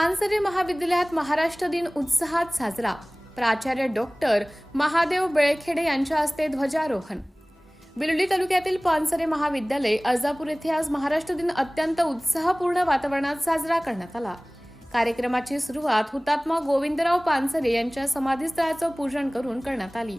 पानसरे महाविद्यालयात महाराष्ट्र दिन उत्साहात साजरा। प्राचार्य डॉक्टर महादेव बेळखेडे यांच्या हस्ते ध्वजारोहण। बिलोली तालुक्यातील पानसरे महाविद्यालय अर्जापूर येथे आज महाराष्ट्र दिन अत्यंत उत्साहपूर्ण वातावरणात साजरा करण्यात आला। कार्यक्रमाची सुरुवात हुतात्मा गोविंदराव पानसरे यांच्या समाधीस्थळाचं पूजन करून करण्यात आली।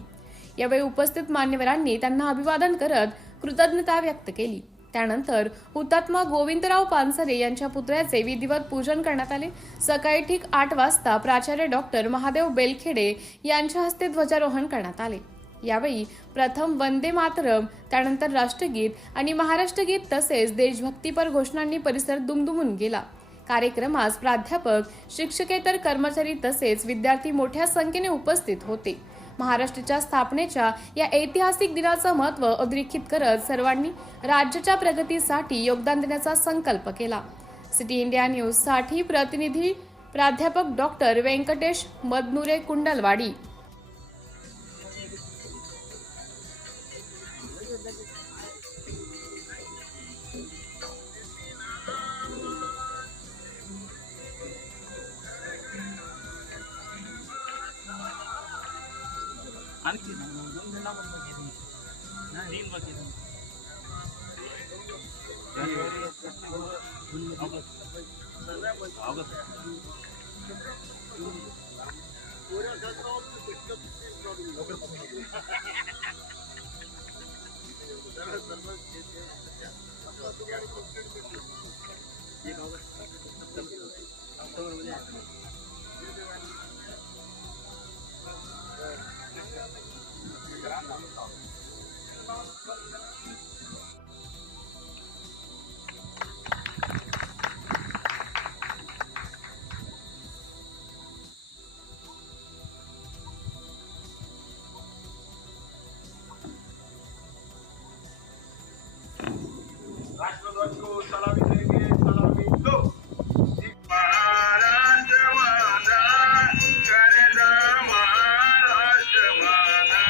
यावेळी उपस्थित मान्यवरांनी त्यांना अभिवादन करत कृतज्ञता व्यक्त केली। त्यानंतर हुतात्मा गोविंदराव पानसरे यांच्या पुतळ्याचे विधिवत पूजन करण्यात आले। सकाळी ठीक 8 वाजता प्राचार्य डॉक्टर महादेव बेळखेडे यांच्या हस्ते ध्वजारोहण करण्यात आले। यावेळी प्रथम वंदे मातरम, त्यानंतर राष्ट्रगीत आणि महाराष्ट्र गीत तसेच देशभक्तीपर घोषणांनी परिसर दुमदुमून गेला। कार्यक्रमास प्राध्यापक, शिक्षकेतर कर्मचारी तसेच विद्यार्थी मोठ्या संख्येने उपस्थित होते। महाराष्ट्राच्या स्थापनेच्या या ऐतिहासिक दिनाचं महत्त्व अधोरेखित करत सर्वांनी राज्याच्या प्रगतीसाठी योगदान देण्याचा संकल्प केला। सिटी इंडिया न्यूज साठी प्रतिनिधी प्राध्यापक डॉक्टर व्यंकटेश मदनुरे, कुंडलवाडी। आणखी दोन नाव बघितलं नाही, तीन बघितलं राष्ट्रध्वज को सलामी देंगे, सलामी दो। महाराष्ट्र माझा, करेजा महाराष्ट्र माझा।